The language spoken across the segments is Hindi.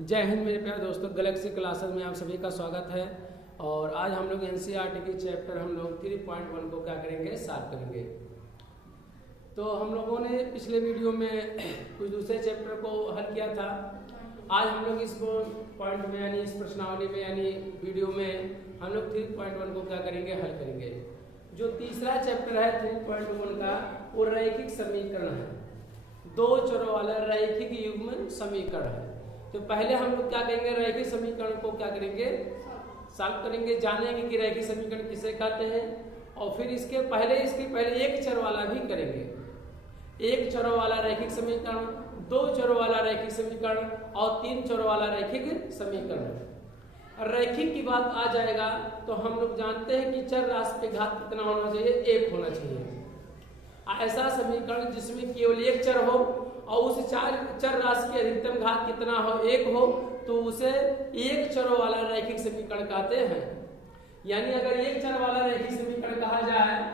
जय हिंद मेरे प्यारे दोस्तों, गैलेक्सी क्लासेस में आप सभी का स्वागत है। और आज हम लोग एनसीईआरटी के चैप्टर हम लोग 3.1 को क्या करेंगे, सॉल्व करेंगे। तो हम लोगों ने पिछले वीडियो में कुछ दूसरे चैप्टर को हल किया था। आज हम लोग इस पॉइंट में यानी इस प्रश्नावली में यानी वीडियो में हम लोग 3.1 को क्या करेंगे, हल करेंगे। जो तीसरा चैप्टर है 3.1 का वो रैखिक समीकरण है, दो चरों वाला रैखिक युग्म समीकरण है। तो पहले हम लोग क्या करेंगे, रैखिक समीकरण को क्या करेंगे, सॉल्व करेंगे, जानेंगे कि रैखिक समीकरण किसे कहते हैं। और फिर इसके पहले एक चर वाला भी करेंगे, एक चरों वाला रैखिक समीकरण, दो चरों वाला रैखिक समीकरण और तीन चरों वाला रैखिक समीकरण। रैखिक की बात आ जाएगा तो हम लोग जानते हैं कि चर राशि पे घात कितना होना चाहिए, एक होना चाहिए। ऐसा समीकरण जिसमें केवल एक चर हो और उस चर राशि की अधिकतम घात कितना हो, एक हो, तो उसे एक चरों वाला रैखिक समीकरण कहते हैं। यानी अगर एक चर वाला रैखिक समीकरण कहा जाए,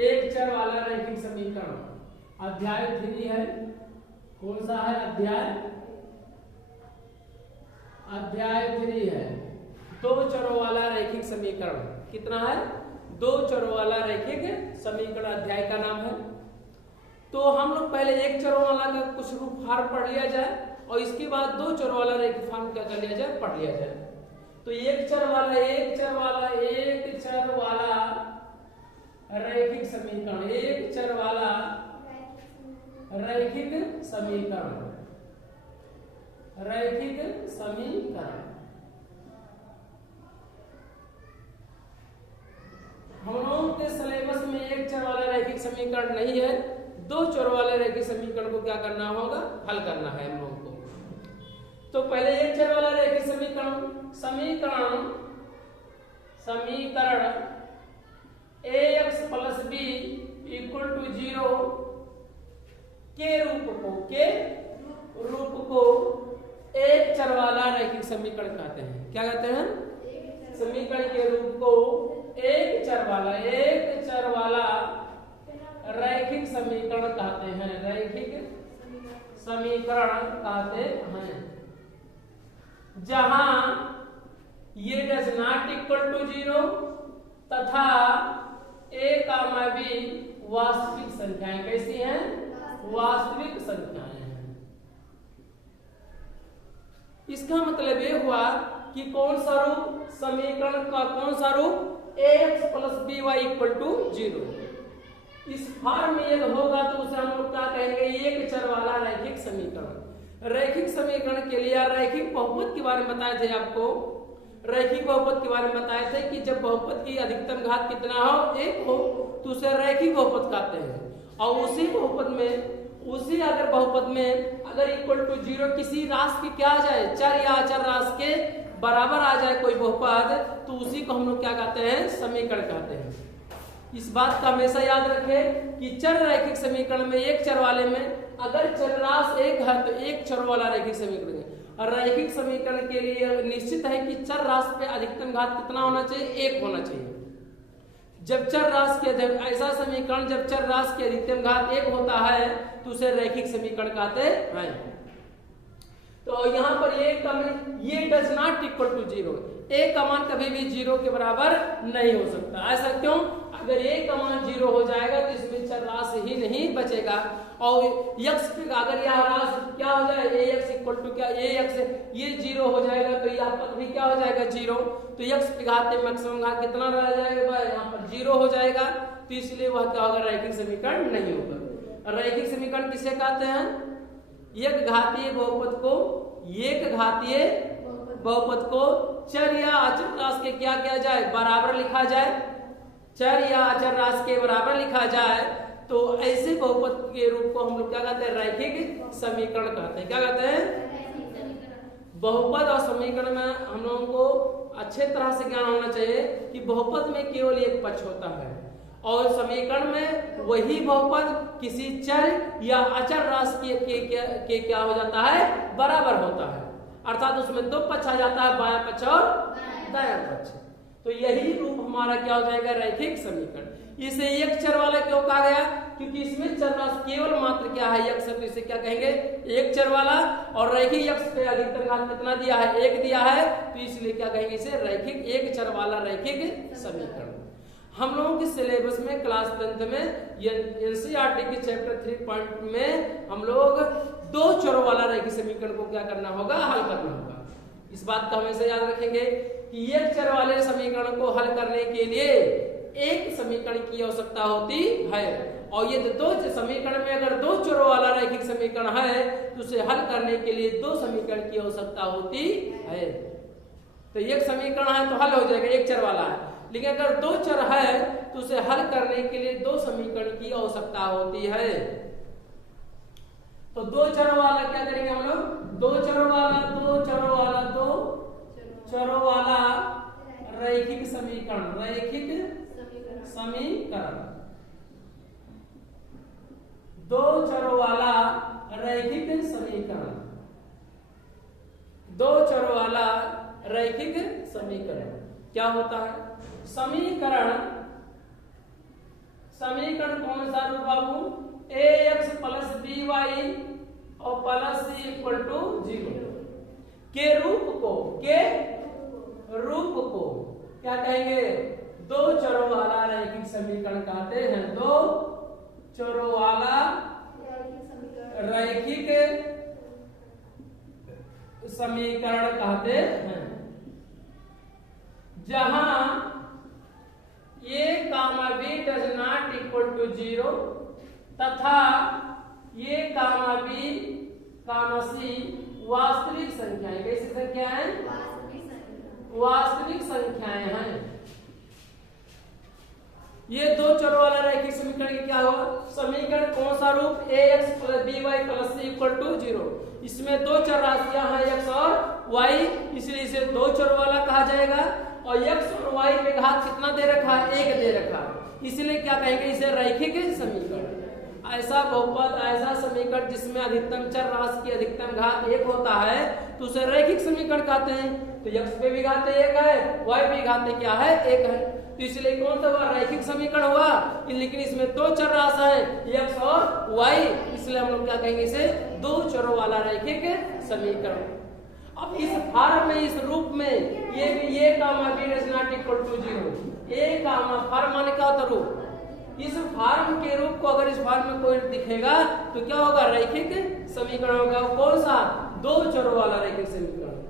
एक चर वाला रैखिक समीकरण अध्याय 3 है। कौन सा है अध्याय 3 है। दो चरों वाला रैखिक समीकरण कितना है, दो चरों वाला रैखिक समीकरण अध्याय का नाम है। तो हम लोग पहले एक चरों वाला का कुछ रूप फॉर्म पढ़ लिया जाए और इसके बाद दो चरों वाला रैखिक फॉर्म क्या कर लिया जाए, पढ़ लिया जाए। तो एक चर वाला रैखिक समीकरण, एक चर वाला रैखिक समीकरण हम लोगों के सिलेबस में एक चर वाला रैखिक समीकरण नहीं है, दो चर वाले रैखिक समीकरण को क्या करना होगा, हल करना है हम लोगों को। तो पहले एक चर वाला रैखिक समीकरण ax + b = 0 के रूप को एक चर वाला रैखिक समीकरण कहते हैं। क्या कहते हैं, समीकरण के रूप को एक चर वाला रैखिक समीकरण कहते हैं, रैखिक समीकरण कहते हैं। जहां ये डज नॉट इक्वल टू 0 तथा a, b वास्तविक संख्याएं कैसी हैं, वास्तविक संख्याएं हैं। इसका मतलब ये हुआ कि कौन सा रूप, समीकरण का कौन सा रूप, ax + by = 0। इस फॉर्म में यदि होगा तो उसे हम लोग क्या कहेंगे, एक चर वाला रैखिक समीकरण। रैखिक समीकरण के लिए रैखिक बहुपद के बारे में बताए थे आपको, रैखिक बहुपद के बारे में बताए थे कि जब बहुपद की अधिकतम घात कितना हो, एक हो, तो उसे रैखिक बहुपद कहते हैं। और उसी बहुपद में अगर इक्वल टू 0 किसी राशि की क्या आ जाए, चर या अचर राशि के बराबर आ जाए कोई बहुपद, तो उसी को हम लोग क्या कहते हैं, समीकरण कहते हैं। इस बात का हमेशा याद रखें कि चर रैखिक समीकरण में एक चर वाले में अगर चर राशि एक है तो एक चर वाला रैखिक समीकरण है। और रैखिक समीकरण के लिए निश्चित है कि चर राशि पे अधिकतम घात कितना होना चाहिए, एक होना चाहिए। जब चर राशि के ऐसा समीकरण जब चर राशि की अधिकतम घात एक होता है तो उसे रैखिक समीकरण कहते हैं। तो यहाँ पर ये does not equal to 0, a का मान कभी भी 0 के बराबर नहीं हो सकता। ऐसा क्यों, अगर a का मान 0 हो जाएगा तो इसमें चर राशि ही नहीं बचेगा। और x पे अगर यह राशि क्या हो जाए, ax = क्या, ax ये 0 हो जाएगा तो यह पद भी क्या हो जाएगा, 0। तो x पे घात मैक्सिमम घात कितना रह जाएगा, यहाँ पर 0 हो जाएगा। तो इसलिए वह क्या होगा, रैखिक समीकरण नहीं होगा। रैखिक समीकरण किसे कहते हैं, एक घातीय बहुपद को चर या अचर राशि के क्या किया जाए, बराबर लिखा जाए, चर या अचर राशि के बराबर लिखा जाए, तो ऐसे बहुपद के रूप को हम लोग क्या कहते हैं, रैखिक समीकरण कहते हैं। क्या कहते हैं, बहुपद और समीकरण में हम लोगों को अच्छे तरह से ज्ञान होना चाहिए कि बहुपद में केवल एक पक्ष होता है और समीकरण में वही बहुपद किसी चर या अचर राशि के क्या हो जाता है, बराबर होता है। अर्थात उसमें दो पक्ष आ जाता है, बायां पक्ष और दायां पक्ष। तो यही रूप हमारा क्या हो जाएगा, रैखिक समीकरण। इसे एक चर वाला क्यों कहा गया, क्योंकि इसमें चर राशि केवल मात्र क्या है, x है, तो इसे क्या कहेंगे, एक चर वाला। और रैखिक x पे अधिकतम घात कितना दिया है, 1 दिया है, तो इसलिए क्या कहेंगे इसे रैखिक एक चर वाला रैखिक समीकरण। हम लोगों के सिलेबस में क्लास 10th में एनसीईआरटी के चैप्टर 3 में हम लोग 2 चरों वाला रैखिक समीकरण को क्या करना होगा, हल करना होगा। इस बात को हमेशा याद रखेंगे कि एक चर वाले समीकरण को हल करने के लिए एक समीकरण की आवश्यकता होती है, और ये 2 समीकरण में अगर 2 चरों वाला रैखिक समीकरण है तो उसे हल करने के लिए 2 समीकरण की आवश्यकता होती है। तो एक समीकरण है तो हल हो जाएगा, एक चर वाला है, लेकिन अगर 2 चर है तो उसे हल करने के लिए 2 समीकरण की आवश्यकता होती है। तो 2 चरों वाला क्या करेंगे हम लोग, 2 चरों वाला रैखिक समीकरण, रैखिक समीकरण, 2 चरों वाला रैखिक समीकरण, 2 चरों वाला रैखिक समीकरण क्या होता है, समीकरण कौन सा रूप बाबू, ax प्लस by और प्लस c इक्वल टू 0 के रूप को क्या कहेंगे, 2 चरों वाला रैखिक समीकरण कहते हैं। 2 चरों वाला रैखिक समीकरण कहते हैं, जहां a, b does not equal to 0 तथा a, b, c वास्तविक संख्याएं, कैसी संख्याएं, वास्तविक संख्याएं हैं। ये 2 चरों वाला रैखिक समीकरण क्या होगा, समीकरण कौन सा रूप, ax plus by plus c equal to 0। इसमें 2 चर राशियां हैं x और y, इसलिए इसे 2 चरों वाला कहा जाएगा। और x और y पे घात कितना दे रखा है, 1 दे रखा है, इसलिए क्या कहेंगे इसे रैखिक समीकरण। ऐसा बहुपद, ऐसा समीकरण जिसमें अधिकतम चर राशि की अधिकतम घात 1 होता है तो उसे रैखिक समीकरण कहते हैं। तो x पे भी घात 1 है, y पे घात क्या है, 1 है, तो इसलिए कौन सा हुआ, रैखिक समीकरण हुआ। लेकिन इसमें 2 चर राशि है x और y, इसलिए हम लोग क्या कहेंगे इसे 2 चरों वाला रैखिक समीकरण। अब इस फॉर्म में, इस रूप में ये भी a, b does not equal to 0, a, form माने क्या होता रूप, इस फॉर्म के रूप को अगर इस फॉर्म में कोई दिखेगा तो क्या होगा, रैखिक समीकरण होगा। कौन सा, 2 चरों वाला रैखिक समीकरण।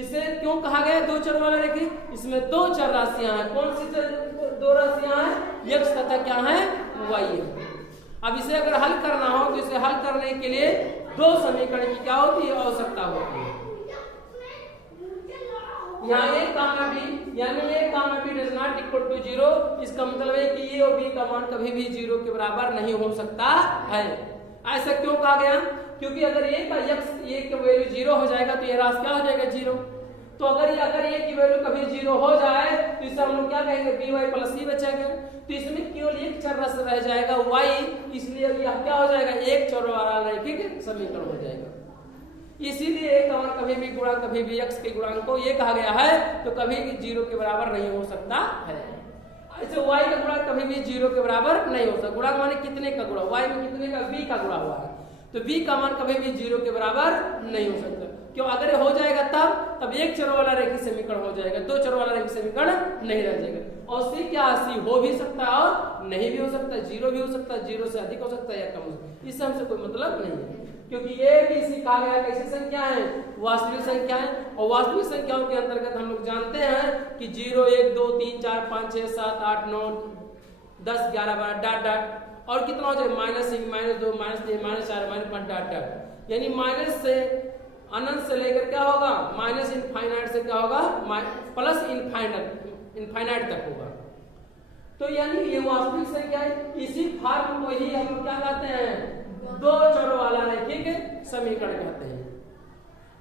इसे क्यों कहा गया 2 चर वाला रैखिक, इसमें 2 चर राशियां हैं। कौन सी 2 राशियां हैं, x तथा क्या है, y है। अब इसे अगर हल करना हो तो इसे हल करने के लिए 2 समीकरण की क्या होती है, आवश्यकता होती है। यहाँ a, b यानी a, b does not equal to 0, इसका मतलब है कि a और b का मान कभी भी 0 के बराबर नहीं हो सकता है। ऐसा क्यों कहा गया, क्योंकि अगर a का वैल्यू 0 हो जाएगा तो ये राशि क्या हो जाएगा, 0। तो अगर a की वैल्यू कभी 0 हो जाए तो इसे हम लोग क्या कहेंगे, by प्लस c बचेगा। तो इसमें केवल एक चर राशि रह जाएगा y, इसलिए यह क्या हो जाएगा, एक चर वाला रैखिक समीकरण हो जाएगा। इसीलिए एक का मान कभी भी गुणांक, कभी भी x के गुणांक को ये कहा गया है तो कभी भी 0 के बराबर नहीं हो सकता है। ऐसे y का गुणांक कभी भी 0 के बराबर नहीं हो सकता। गुणांक माने कितने का गुणा, y में कितने का, b का गुणा हुआ है, तो b का मान कभी भी 0 के बराबर नहीं हो सकता। क्यों, अगर हो जाएगा तब एक चरों वाला रैखिक समीकरण हो जाएगा, 2 चरों वाला रैखिक समीकरण नहीं रह जाएगा। और c क्या, c हो भी सकता है और नहीं भी हो सकता, 0 भी हो सकता है, 0 से अधिक हो सकता है या कम हो सकता है, इससे हमसे कोई मतलब नहीं है। क्योंकि ये भी सी कहा गया कैसी संख्या है, वास्तविक संख्या है। और वास्तविक संख्याओं के अंतर्गत हम लोग जानते हैं कि 0, 1, 2, 3, 4, 5, 6, 7, 8, 9, 10, 11, 12 डॉट डॉट, और कितना हो जाए, -1, -2, -3, -4, -5 डॉट डॉट, यानी माइनस से अनंत से लेकर क्या होगा, माइनस इनफाइनाइट से क्या होगा, प्लस इनफाइनाइट तक होगा। तो यानी ये वास्तविक संख्या है। इसी फॉर्म को ही हम क्या कहते हैं, 2 चरों वाला रैखिक समीकरण कहते हैं।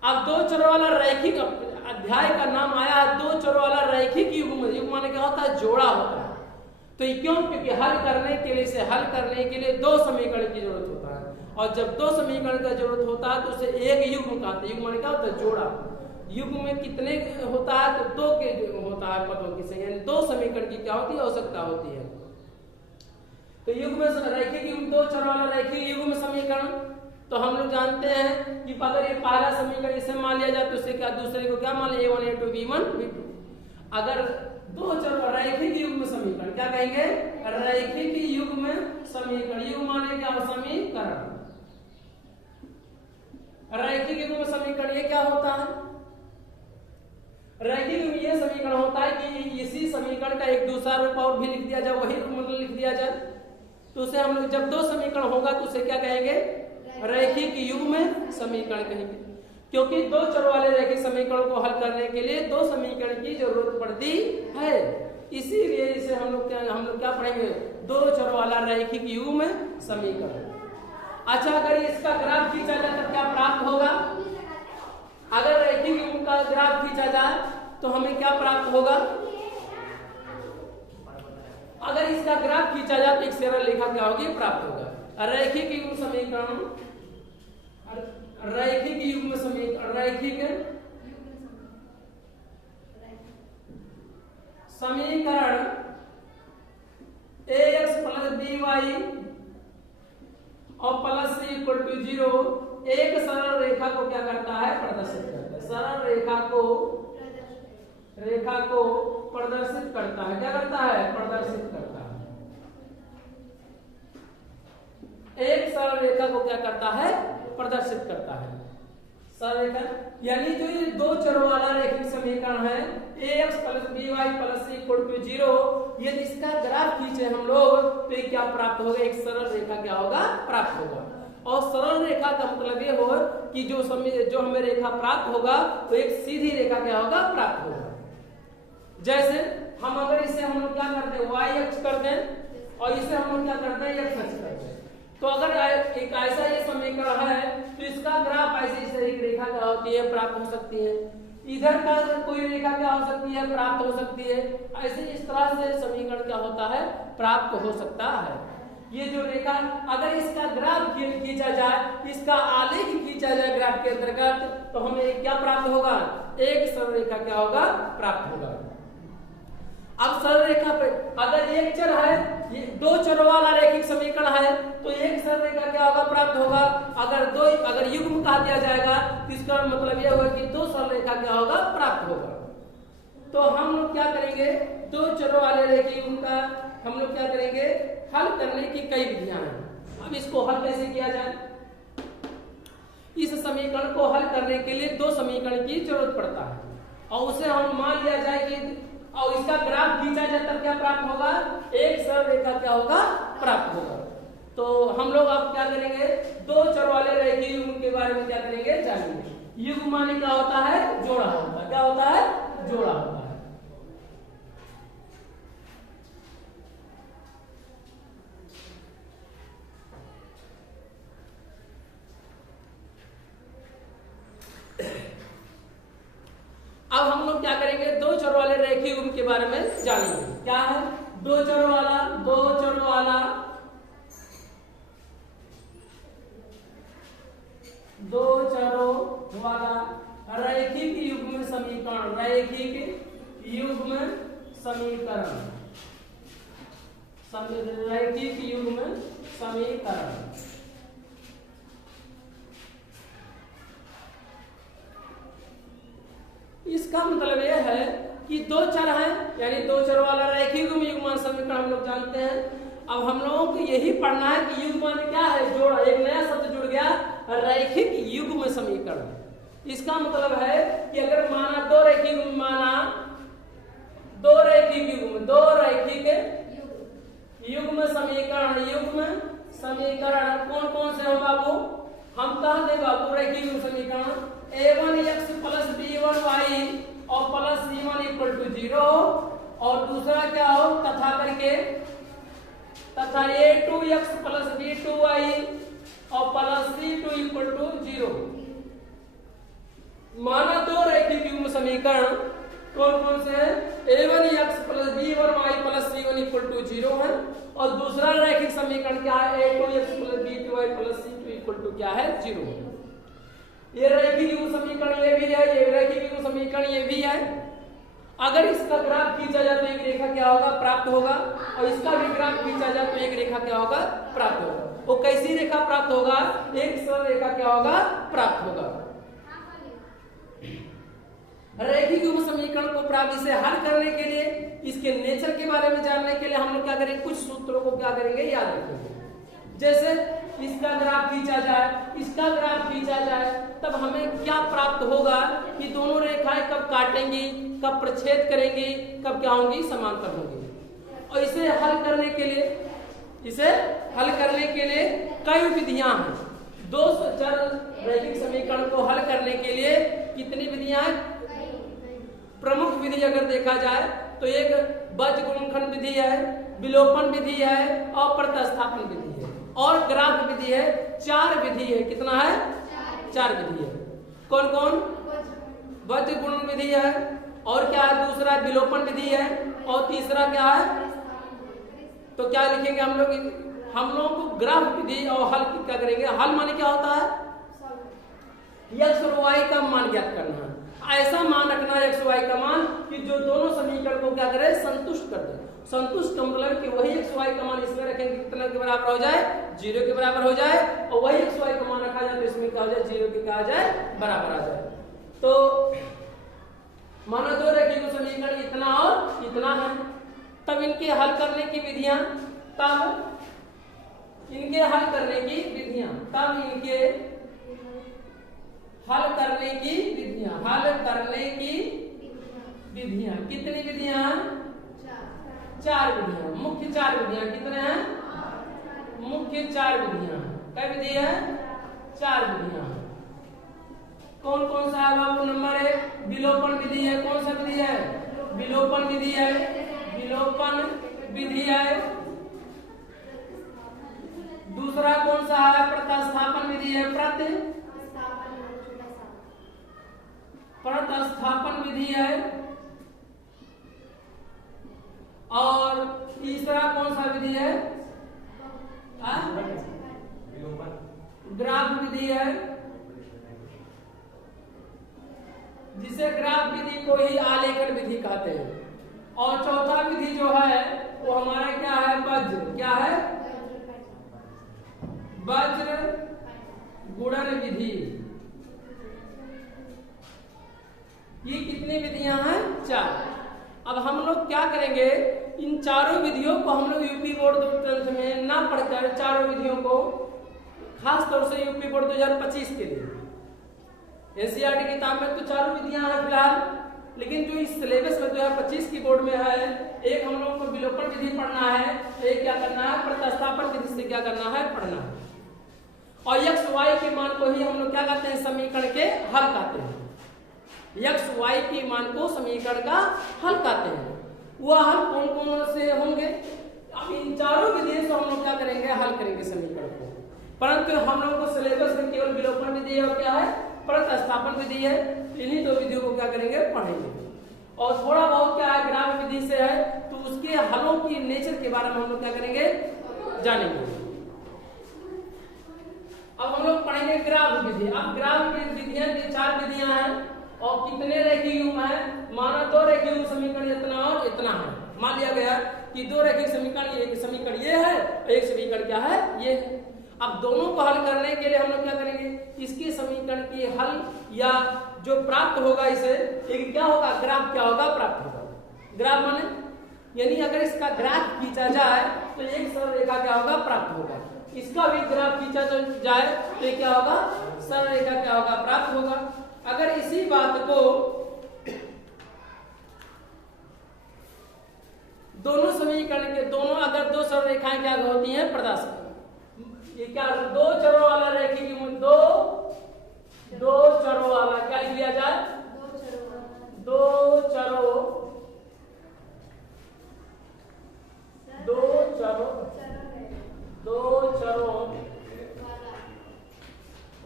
अब 2 चरों वाला रैखिक, अध्याय का नाम आया 2 चरों वाला रैखिक युग्म। युग्म माने क्या होता है, जोड़ा होता है। तो क्यों, क्योंकि हल करने के लिए, इसे हल करने के लिए 2 समीकरण की जरूरत होता है, और जब 2 समीकरण का जरूरत होता है तो उसे एक युग्म कहते हैं। युग्म माने क्या होता है, जोड़ा। युग्म में कितने होता है, तो 2 के होता है पदों की संख्या, यानी 2 समीकरण की क्या होती है, आवश्यकता होती है। तो युग्म रैखिक युग्म, 2 चर वाला रैखिक युग्म समीकरण, तो हम लोग जानते हैं कि अगर ये पहला समीकरण इसे मान लिया जाए तो उससे क्या दूसरे को क्या मान लिया, a1 a2 b1 b2। अगर 2 चर रैखिक युग्म समीकरण क्या कहेंगे, रैखिक युग्म समीकरण, युग्म माने क्या, समीकरण, रैखिक युग्म समीकरण ये क्या होता है, रैखिक युग्म ये समीकरण होता है कि इसी समीकरण का एक दूसरा रूप और भी लिख दिया जाए, वही रूप मतलब लिख दिया जाए, तो उसे हम लोग जब 2 समीकरण होगा तो उसे क्या कहेंगे, रैखिक युग्म समीकरण कहेंगे। क्योंकि 2 चर वाले रैखिक समीकरण को हल करने के लिए 2 समीकरण की जरूरत पड़ती है, इसीलिए इसे हम लोग क्या पढ़ेंगे, 2 चर वाला रैखिक युग्म समीकरण। अच्छा, अगर इसका ग्राफ खींचा जाए तब क्या प्राप्त होगा, अगर रैखिक युग्म का ग्राफ खींचा जाए तो हमें क्या प्राप्त होगा, अगर इसका ग्राफ खींचा जाए तो एक सरल रेखा क्या होगी, प्राप्त होगा। रैखिक युग्म समीकरण, रैखिक युग्म समीकरण, रैखिक समीकरण ax + by और प्लस c = 0 एक सरल रेखा को क्या करता है, प्रदर्शित करता है, सरल रेखा को प्रदर्शित करता है, क्या करता है, प्रदर्शित करता है, एक सरल रेखा को क्या करता है, प्रदर्शित करता है, सरल रेखा। यानी जो ये 2 चरों वाला रैखिक समीकरण है ax + by + c = 0, यदि इसका ग्राफ खींचे हम लोग तो ये क्या प्राप्त होगा, एक सरल रेखा क्या होगा, प्राप्त होगा। और सरल रेखा का मतलब ये हो कि जो हमें रेखा प्राप्त होगा तो एक सीधी रेखा क्या होगा, प्राप्त होगा। जैसे हम अगर इसे हम लोग क्या करते हैं, y अक्ष करते हैं और इसे हम लोग क्या करते हैं, x अक्ष करते हैं। तो अगर एक ऐसा ये समीकरण है तो इसका ग्राफ ऐसी एक रेखा क्या होती है, प्राप्त हो सकती है, इधर का कोई रेखा क्या हो सकती है, प्राप्त हो सकती है, ऐसे इस तरह से समीकरण क्या होता है, प्राप्त हो सकता है। ये जो रेखा अगर इसका ग्राफ खींचा जाए, इसका आलेख खींचा जाए ग्राफ के अंतर्गत, तो हमें क्या प्राप्त होगा, एक सरल रेखा क्या होगा, प्राप्त होगा। अब सरल रेखा पे अगर एक चर है, ये 2 चरों वाला रैखिक समीकरण है, तो एक सरल रेखा क्या होगा, प्राप्त होगा। अगर युग्म कहा दिया जाएगा तो इसका मतलब यह होगा कि 2 सरल रेखा क्या होगा, प्राप्त होगा। तो हम लोग क्या करेंगे, 2 चरों वाले रैखिक युग्म का हम लोग क्या करेंगे, हल करने की कई विधियां हैं। अब इसको हल कैसे किया जाए, इस समीकरण को हल करने के लिए 2 समीकरण की जरूरत पड़ता है, और उसे हम मान लिया जाए कि और इसका ग्राफ खींचा जाए तब क्या प्राप्त होगा, एक सरल रेखा क्या होगा, प्राप्त होगा। तो हम लोग अब क्या करेंगे, 2 चर वाले रैखिक युग्म के बारे में क्या करेंगे, जानेंगे। युग्म माने क्या होता है, जोड़ा होता है, क्या होता है, जोड़ा होता है। अब हम लोग क्या करेंगे, 2 चर वाले रैखिक युग्म के बारे में जानेंगे। क्या है, 2 चरों वाला रैखिक युग्म समीकरण, रैखिक युग्म समीकरण, रैखिक युग्म समीकरण। इसका मतलब यह है कि 2 चर हैं, यानी 2 चर वाला रैखिक युग्म समीकरण हम लोग जानते हैं। अब हम लोगों को यही पढ़ना है कि युग्म क्या है, जोड़ा, एक नया शब्द जुड़ गया, रैखिक युग्म समीकरण। इसका मतलब है कि अगर माना 2 रैखिक युग्म, माना 2 रैखिक युग्म समीकरण कौन कौन से हो बाबू, हम कह दे बाबू, रैखिक युग्म समीकरण a1x + b1y और प्लस c1 = 0, और दूसरा क्या हो, तथा करके तथा a2x + b2y और प्लस c2 = 0। माना 2 रैखिक युग्म समीकरण कौन कौन से हैं, a1x + b1y प्लस c1 = 0 है, और दूसरा रैखिक समीकरण क्या है, a2x + b2y प्लस c2 = क्या है, 0। ये रैखिक युग्म समीकरण ये भी है, ये रैखिक युग्म समीकरण ये भी है। अगर इसका ग्राफ खींचा जाए तो एक रेखा क्या होगा, प्राप्त होगा, और इसका भी ग्राफ खींचा जाए तो एक रेखा क्या होगा, प्राप्त होगा। वो कैसी रेखा प्राप्त होगा, एक सरल रेखा क्या होगा, प्राप्त होगा। रैखिक युग्म समीकरण को प्राप्त, इसे हल करने के लिए, इसके नेचर के बारे में जानने के लिए हम लोग क्या करेंगे, कुछ सूत्रों को क्या करेंगे, याद रखेंगे। जैसे इसका ग्राफ खींचा जाए, इसका ग्राफ खींचा जाए, तब हमें क्या प्राप्त होगा कि दोनों रेखाएं कब काटेंगी, कब प्रच्छेद करेंगी, कब क्या होंगी, समांतर होंगी। और इसे हल करने के लिए, इसे हल करने के लिए कई विधियां हैं। दो चर रैखिक समीकरण को हल करने के लिए कितनी विधियां हैं? प्रमुख विधि अगर देखा जाए तो एक बज गुणनखंड विधि है, विलोपन विधि है, और प्रतिस्थापन विधि है, और ग्राफ विधि है। 4 विधि है। कितना है? 4 विधि है। कौन कौन? बज गुणन विधि है, और क्या है, दूसरा विलोपन विधि है, और तीसरा क्या है, तो क्या लिखेंगे हम लोग को ग्राफ विधि और हल क्या करेंगे। हल माने क्या होता है, x और y का मान ज्ञात करना है। ऐसा मान रखना x y का मान कि जो दोनों समीकरण को क्या करे, संतुष्ट कर दे। संतुष्ट का मतलब कि वही x y का मान इसमें रखेंगे कितना के बराबर हो जाए, 0 के बराबर हो जाए, और वही x y का मान रखा जाए तो इसमें क्या हो जाए, 0 के क्या आ जाए, बराबर आ जाए। तो मानो दो रैखिक समीकरण इतना और इतना है, तब इनके हल करने की विधियां, तब इनके हल करने की विधियां, तब इनके हल करने की विधियां, हल करने की विधियां, कितनी विधियां? 4 विधियां, मुख्य 4 विधियां। कितने हैं? मुख्य 4 विधियां। क्या विधि है? 4 विधियां। कौन कौन सा है बाबू? नंबर 1 विलोपन विधि है। कौन सा विधि है? विलोपन विधि है, विलोपन विधि है। दूसरा कौन सा है? प्रतिस्थापन विधि है, प्रतिस्थापन विधि है। और तीसरा कौन सा विधि है? ग्राफ विधि है, जिसे ग्राफ विधि को ही आलेखन विधि कहते हैं। और चौथा विधि जो है वो हमारा क्या है? वज्र। क्या है? वज्र गुणन विधि। ये कितनी विधियां हैं? 4। अब हम लोग क्या करेंगे, इन चारों विधियों को हम लोग यूपी बोर्ड 2012 में ना पढ़कर, चारों विधियों को खास तौर से यूपी बोर्ड 2025 के लिए, एनसीईआरटी किताब में तो चारों विधियां हैं फिलहाल, लेकिन जो इस सिलेबस में 2025 की बोर्ड में है, एक हम लोग को विलोपन विधि पढ़ना है, एक क्या करना है, प्रतिस्थापन विधि से क्या करना है, पढ़ना है। और x y के मान को ही हम लोग क्या कहते हैं, समीकरण के हल कहते हैं। x y के मान को समीकरण का हल कहते हैं। वह हल कौन कौन से होंगे? अब इन चारों विधियों से हम लोग क्या करेंगे, हल करेंगे समीकरण को। परंतु हम लोग को सिलेबस में केवल विलोपन विधि और क्या है, प्रतिस्थापन विधि है। इन्हीं 2 विधियों को क्या करेंगे, पढ़ेंगे। और थोड़ा बहुत क्या है, ग्राफ विधि से है, तो उसके हलों की नेचर के बारे में हम लोग क्या करेंगे, जानेंगे। अब हम लोग पढ़ेंगे ग्राफ विधि। अब ग्राफ की विधियां की 4 विधियां हैं, और कितने रैखिक युग्म है? माना 2 रैखिक युग्म समीकरण इतना और इतना है। मान लिया गया कि 2 रैखिक समीकरण, एक समीकरण ये है, एक समीकरण क्या है, ये है। अब दोनों को हल करने के लिए हम लोग क्या करेंगे, इसके समीकरण के हल या जो प्राप्त होगा, इसे एक क्या होगा, ग्राफ क्या होगा, प्राप्त होगा। ग्राफ माने यानी अगर इसका ग्राफ खींचा जाए तो एक सरल रेखा क्या होगा, प्राप्त होगा। इसका भी ग्राफ खींचा जाए तो क्या होगा, सरल रेखा क्या होगा, प्राप्त होगा। अगर इसी बात को दोनों समीकरण के दोनों, अगर 2 सरल रेखाएं क्या होती हैं, प्रदर्शित, ये क्या 2 चरों वाला रैखिक युग्म, 2 चरों वाला क्या लिख लिया जाए, 2 चरों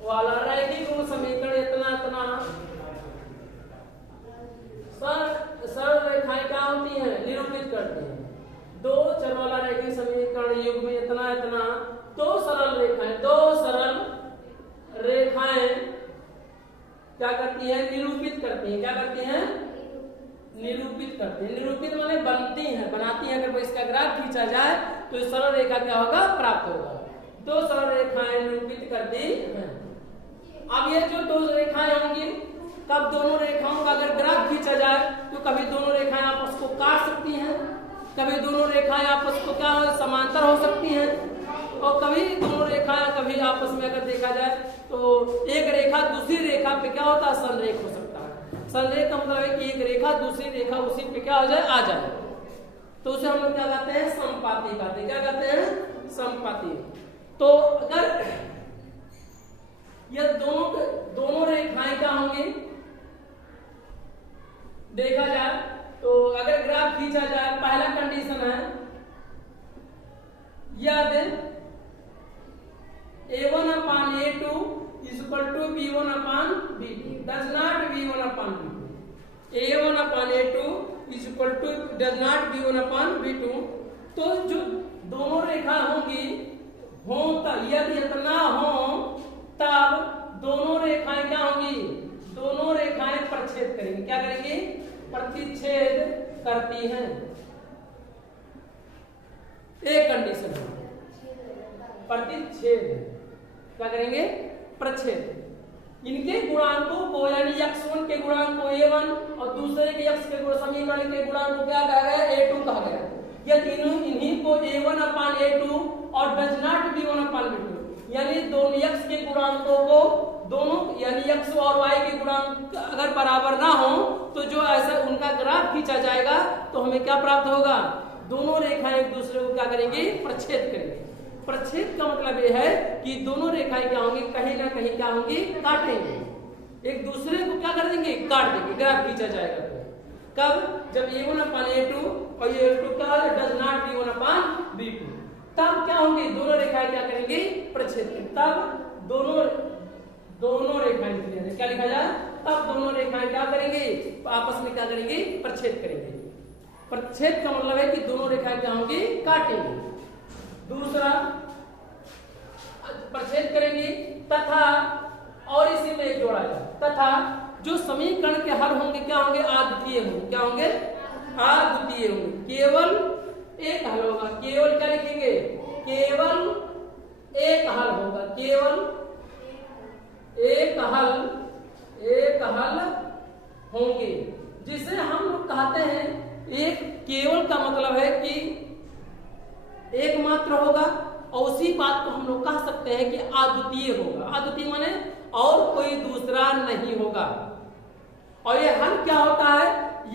वाला रैखिक युग्म समीकरण इतना इतना। सरल रेखाएं क्या होती हैं, निरूपित करती हैं। 2 चर वाला रैखिक समीकरण युग्म इतना इतना, 2 सरल रेखाएं क्या करती है? निरूपित करती है। क्या करती हैं? निरूपित करती है। निरूपित माने बनती है, बनाती है। अगर इसका ग्राफ खींचा जाए तो इस सरल रेखा क्या होगा? प्राप्त होगा। दो सरल रेखाएं निरूपित करती हैं। अब ये जो दो रेखाएं होंगी, कब दोनों रेखाओं का अगर ग्राफ खींचा जाए तो कभी दोनों रेखाएं आपस को काट सकती हैं, कभी दोनों रेखाएं आपस को क्या हो समांतर हो सकती हैं, और कभी दोनों रेखाएं कभी आपस में अगर देखा जाए तो एक रेखा दूसरी रेखा पे क्या होता है? संरेख हो सकता है। संरेख का मतलब है कि एक रेखा दूसरी रेखा उसी पे क्या हो जाए? आ जाए। तो उसे हम लोग क्या कहते हैं? समपाती कहते हैं। क्या कहते हैं? समपाती। तो अगर यह दोनों रेखाएं क्या होंगी देखा जाए तो अगर ग्राफ खींचा जाए, पहला कंडीशन है याद A1 upon A2 is equal to B1 upon B2 does not B1 upon B2 A1 upon A2 is equal to does not B1 upon B2। तो जो दोनों रेखा होंगी हो यदि इतना हो तब दोनों रेखाएं क्या होंगी? दोनों रेखाएं प्रतिच्छेद करेंगी। क्या करेंगी? प्रतिच्छेद करती हैं। एक कंडीशन है प्रतिच्छेद। क्या करेंगे? प्रतिच्छेद। इनके गुणांकों को यानी x1 के गुणांक को A1 और दूसरे के x के समीकरण के गुणांक को क्या कहा गया? A2 कहा गया। यह तीनों इन्हीं को A1 upon A2 और does not B1 upon B2 यानी दोनों x के गुणांकों को दोनों यानी x और y के गुणांक अगर बराबर ना हो तो जो ऐसा उनका ग्राफ खींचा जाएगा तो हमें क्या प्राप्त होगा? दोनों रेखाएं एक दूसरे को क्या करेंगी? प्रतिच्छेद करेंगी। प्रतिच्छेद का मतलब यह है कि दोनों रेखाएं क्या होंगी? कहीं ना कहीं क्या होंगी? काटेंगे, एक दूसरे को क्या कर देंगे? काट देंगे। ग्राफ खींचा जाएगा तो कब? जब A1 upon A2 और ये A2 क्या does not B1 upon B2 तब क्या होंगे? दोनों रेखाएं क्या करेंगी? प्रतिच्छेद करेंगी। तब दोनों रेखाएं क्या लिखा जाए? तब दोनों रेखाएं क्या करेंगे? आपस में क्या करेंगे? प्रतिच्छेद करेंगे। प्रतिच्छेद का मतलब है कि दोनों रेखाएं क्या होंगी? काटेंगे। दूसरा प्रतिच्छेद करेंगे तथा और इसी में एक जोड़ा जाए तथा जो समीकरण के हल होंगे क्या होंगे? अद्वितीय होंगे। क्या होंगे? अद्वितीय होंगे। केवल एक हल होगा। केवल क्या लिखेंगे? केवल एक हल होगा। केवल एक हल होंगे जिसे हम लोग कहते हैं एक केवल का मतलब है कि एकमात्र होगा और उसी बात को हम लोग कह सकते हैं कि अद्वितीय होगा। अद्वितीय माने और कोई दूसरा नहीं होगा। और ये हल क्या होता है?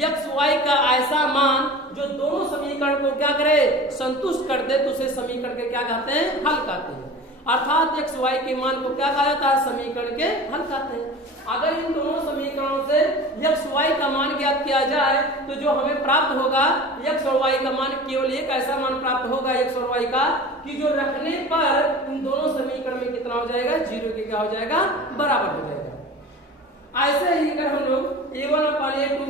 x y का ऐसा मान जो दोनों समीकरण को क्या करे? संतुष्ट कर दे तो उसे समीकरण के क्या कहते हैं? हल कहते हैं। अर्थात x y के मान को क्या कहा जाता है? समीकरण के हल कहते हैं। अगर इन दोनों समीकरणों से x y का मान ज्ञात किया जाए तो जो हमें प्राप्त होगा x और y का मान केवल एक ऐसा मान प्राप्त होगा x और y का कि जो रखने पर इन दोनों समीकरण में कितना हो जाएगा? 0 के क्या हो जाएगा? बराबर हो जाएगा। ऐसे ही अगर हम लोग A1 upon A2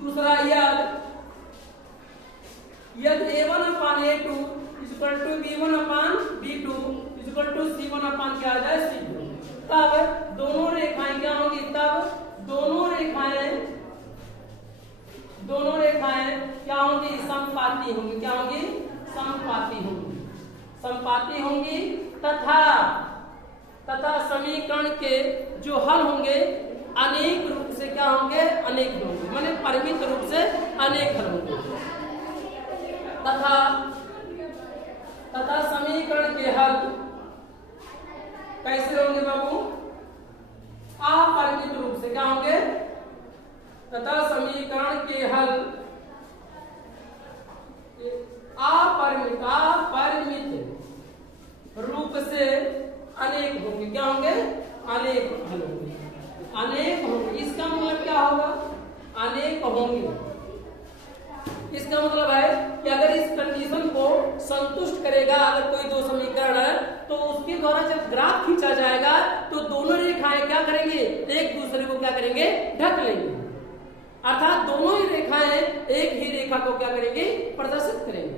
दूसरा यदि A1 upon A2 is equal to B1 upon B2 is equal to C1 upon क्या आ जाए? C2 तब दोनों रेखाएं क्या होंगी? तब दोनों रेखाएं क्या होंगी? समपाती होंगी। क्या होंगी? समपाती होंगी। समपाती होंगी तथा समीकरण के जो हल होंगे अनेक रूप से क्या होंगे? अनेक होंगे माने परिमित रूप से अनेक हल होंगे। तथा समीकरण के हल कैसे होंगे बाबू? अपरिमित रूप से क्या होंगे? तथा समीकरण के हल अपरिमित रूप से अनेक होंगे। क्या होंगे? अनेक हल होंगे। अनेक होंगे इसका मतलब क्या होगा? अनेक होंगे इसका मतलब है कि अगर इस कंडीशन को संतुष्ट करेगा अगर कोई दो समीकरण है तो उसके द्वारा जब ग्राफ खींचा जाएगा तो दोनों रेखाएं क्या करेंगे? एक दूसरे को क्या करेंगे? ढक लेंगे। अर्थात दोनों ही रेखाएं एक ही रेखा को क्या करेंगे? प्रदर्शित करेंगे।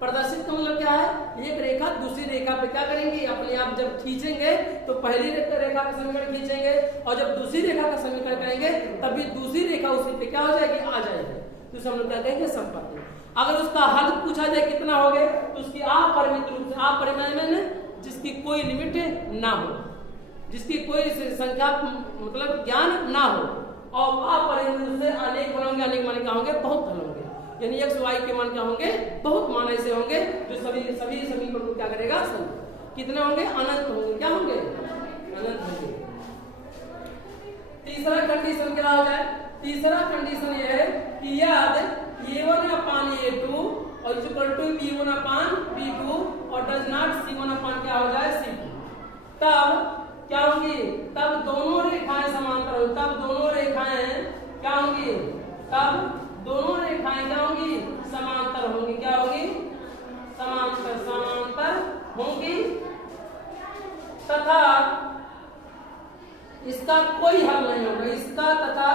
प्रदर्शित का मतलब क्या है, एक रेखा दूसरी रेखा पे क्या करेंगे, अपने आप जब खींचेंगे तो पहली रेखा का समीकरण खींचेंगे और जब दूसरी रेखा का समीकरण करेंगे तभी दूसरी रेखा उसी पे क्या हो जाएगी, आ जाएगी। तो हम लोग क्या कहेंगे, संपत्ति। अगर उसका हल पूछा जाए कितना हो गए तो उसकी अपरिमित रूप से, अपरिमेय जिसकी कोई लिमिट ना हो, जिसकी कोई संख्या मतलब ज्ञान ना हो, और अपरिमित रूप से अनेक मान होंगे, अनेक मान क्या होंगे, बहुत हल होंगे। यानी एक्स वाई के मान क्या होंगे, बहुत मान ऐसे होंगे जो सभी समीकरण को क्या करेगा, कितने होंगे, अनंत होंगे। क्या होंगे, अनंत होंगे। तीसरा कंडीशन क्या हो जाए, तीसरा कंडीशन ये है कि यदि a1 अपान a2 और equal to b1 upon b2 और डज नॉट c1 अपान क्या हो जाए, c2, तब क्या होंगी, तब दोनों रेखाएं समांतर होंगी। तब दोनों रेखाएं क्या होंगी, तब दोनों रेखाएं क्या होंगी, समांतर होंगी। क्या होंगी, समांतर, समांतर होंगी तथा इसका कोई हल नहीं होगा, इसका तथा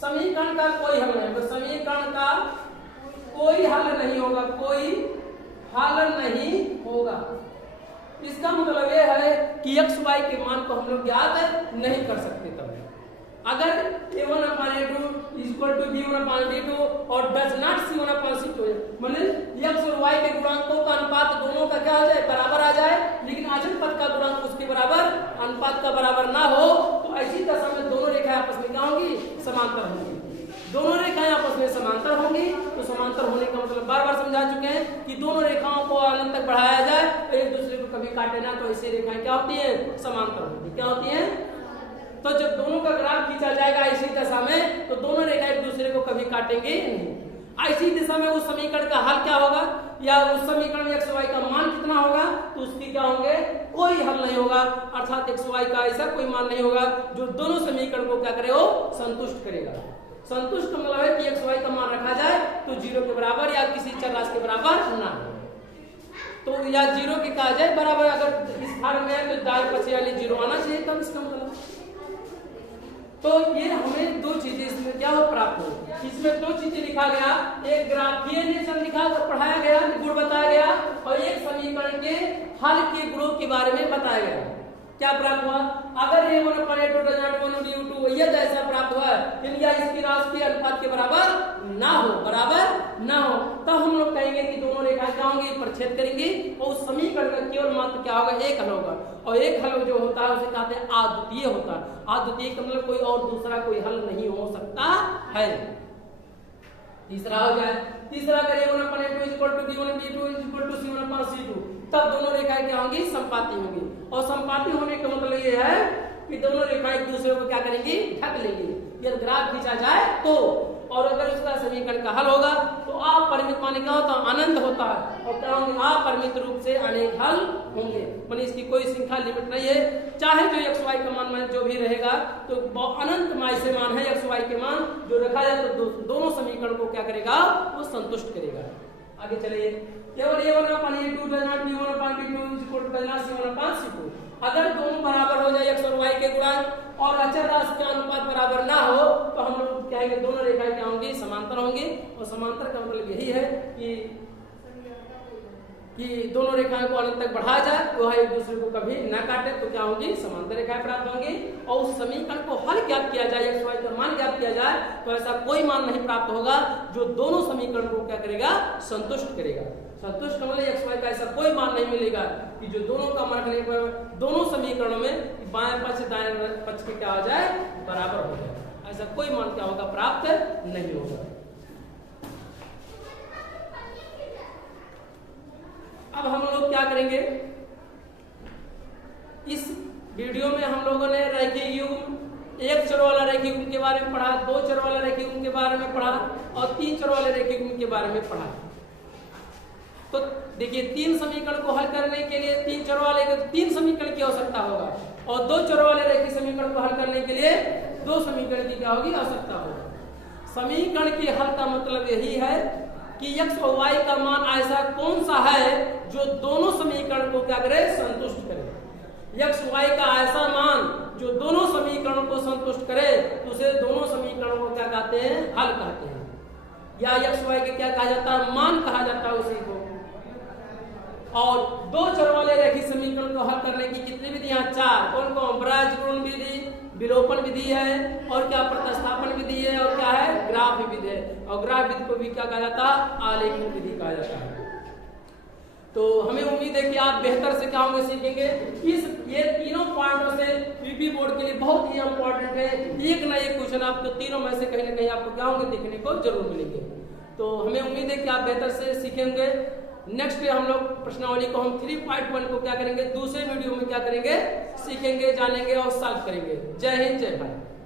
समीकरण का कोई हल नहीं होगा, समीकरण का कोई हल नहीं होगा, कोई हल नहीं होगा। इसका मतलब यह है कि x y के मान को हम लोग ज्ञात नहीं कर सकते। तब अगर a1 upon a2 equal to b1 upon b2 और does not c1 upon c2, मतलब x और y के गुणांकों का अनुपात दोनों का क्या हो जाए, बराबर आ जाए, लेकिन अचल पद का गुणांक उसके बराबर, अनुपात का बराबर ना हो, तो ऐसी दशा में दोनों रेखाएं आपस में क्या होंगी, समांतर होंगी। दोनों रेखाएं आपस में समांतर होंगी। तो समांतर होने का मतलब बार बार समझा चुके हैं कि दोनों रेखाओं को अनंत तक बढ़ाया जाए तो एक दूसरे को कभी काटे ना, तो ऐसी रेखाएं क्या होती हैं, समांतर होती। क्या होती हैं, तो जब दोनों का ग्राफ खींचा जाएगा ऐसी दशा में तो दोनों रेखाएं एक दूसरे को कभी काटेंगे नहीं। ऐसी दिशा में उस समीकरण का हल क्या होगा, या उस समीकरण में x y का मान कितना होगा, तो उसकी क्या होंगे, कोई हल नहीं होगा। अर्थात x y का ऐसा कोई मान नहीं होगा जो दोनों समीकरण को क्या करे, वो संतुष्ट करेगा। संतुष्ट मतलब है कि x y का मान रखा जाए तो 0 के बराबर या किसी चर राशि के बराबर ना हो, तो या 0 के कहा जाए बराबर, अगर इस भाग में है तो दाएं पक्ष वाली 0 आना चाहिए, तब इसका मतलब। तो ये हमें दो चीजें इसमें क्या हो, प्राप्त हो। इसमें दो चीजें लिखा गया, एक ग्राफीय नेचर लिखा पढ़ाया गया, गुण बताया गया, और एक समीकरण के हल के गुणों के बारे में बताया गया। क्या प्राप्त हुआ, अगर a1 upon a2 does not equal to du2 यदि ऐसा प्राप्त हुआ है या इसकी राशि अनुपात के बराबर ना हो, बराबर ना हो, तब हम लोग कहेंगे कि दोनों रेखाएं क्या होंगी, प्रच्छेद करेंगी और उस समीकरण का केवल मात्र क्या होगा, एक हल होगा। और एक हल जो होता है उसे कहते हैं अद्वितीय होता है। अद्वितीय का मतलब कोई और दूसरा कोई हल नहीं हो सकता है। तीसरा हो जाए, तीसरा अगर a1 upon a2 equal to b1 b2 equal to c1 upon c2, तब दोनों रेखाएं क्या होंगी, संपाती होंगी। और संपाती होने का मतलब ये है कि दोनों रेखाएं एक दूसरे को क्या करेंगी, ढक लेंगी। यदि ग्राफ खींचा जाए तो, और अगर उसका समीकरण का हल होगा तो अपरिमित माने क्या होता है, अनंत होता है, और क्या होंगे, अपरिमित रूप से अनेक हल होंगे। माने इसकी कोई संख्या लिमिट नहीं है, चाहे जो x y का मान जो भी रहेगा तो अनंत से मान है x y के मान जो रखा जाए तो दोनों समीकरण को क्या करेगा, वो संतुष्ट करेगा। आगे चलिए, केवल a1 upon a2 does not b1 upon b2 equal to does not c1 upon c2। अगर दोनों बराबर हो जाए x और y के गुणांक और अचर राशि का अनुपात बराबर ना हो तो हम लोग कहेंगे दोनों रेखाएं क्या होंगी, समांतर होंगी। और समांतर का मतलब यही है कि दोनों रेखाएं को अनंत तक बढ़ाया जाए, वह एक दूसरे को कभी न काटे, तो क्या होंगी, समांतर रेखाएं प्राप्त होंगी। और उस समीकरण को हल ज्ञात किया जाए, x y का मान ज्ञात किया जाए, तो ऐसा कोई मान नहीं प्राप्त होगा जो दोनों समीकरण को क्या करेगा, संतुष्ट करेगा। संतुष्ट मतलब x y का ऐसा कोई मान नहीं मिलेगा कि जो दोनों का मान रखने पर दोनों समीकरणों में बाएं पक्ष दाएं पक्ष के क्या हो जाए, बराबर हो जाए। ऐसा कोई मान क्या होगा, प्राप्त नहीं होगा। अब हम लोग क्या करेंगे, इस वीडियो में हम लोगों ने रैखिक युग्म, एक चर वाला रैखिक युग्म के बारे में पढ़ा, दो चर वाला रैखिक युग्म के बारे में पढ़ा और तीन चर वाले रैखिक युग्म के बारे में पढ़ा। तो देखिए, तीन समीकरण को हल करने के लिए तीन चर वाले को तीन समीकरण की आवश्यकता होगा, और दो चर वाले रैखिक समीकरण को हल करने के लिए दो समीकरण की क्या होगी, आवश्यकता होगी। समीकरण के हल का मतलब यही है कि x और y का मान ऐसा कौन सा है जो दोनों समीकरण को क्या करे, संतुष्ट करे। x y का ऐसा मान जो दोनों समीकरणों को संतुष्ट करे तो उसे दोनों समीकरणों को क्या कहते हैं, हल कहते हैं, या एक्स वाई के क्या कहा जाता है, मान कहा जाता है उसी को। और दो चर वाले रैखिक समीकरण को हल करने की कितनी विधियां, 4। कौन कौन, ब्रजगुण विधि, विलोपन विधि है, और क्या प्रतिस्थापन विधि है, और क्या है, ग्राफ विधि है। और ग्राफ विधि को भी क्या कहा जाता है, आलेखन विधि कहा जाता है। तो हमें उम्मीद है कि आप बेहतर से क्या होंगे, सीखेंगे। ये तीनों पॉइंटों से यूपी बोर्ड के लिए बहुत ही इंपॉर्टेंट है। एक ना एक क्वेश्चन आपको तीनों में से कहीं ना कहीं आपको क्या होंगे, देखने को जरूर मिलेंगे। तो हमें उम्मीद है कि आप बेहतर से सीखेंगे। नेक्स्ट डे हम लोग प्रश्नावली को हम 3.1 को क्या करेंगे, दूसरे वीडियो में क्या करेंगे, सीखेंगे, जानेंगे और सॉल्व करेंगे। जय हिंद, जय भारत।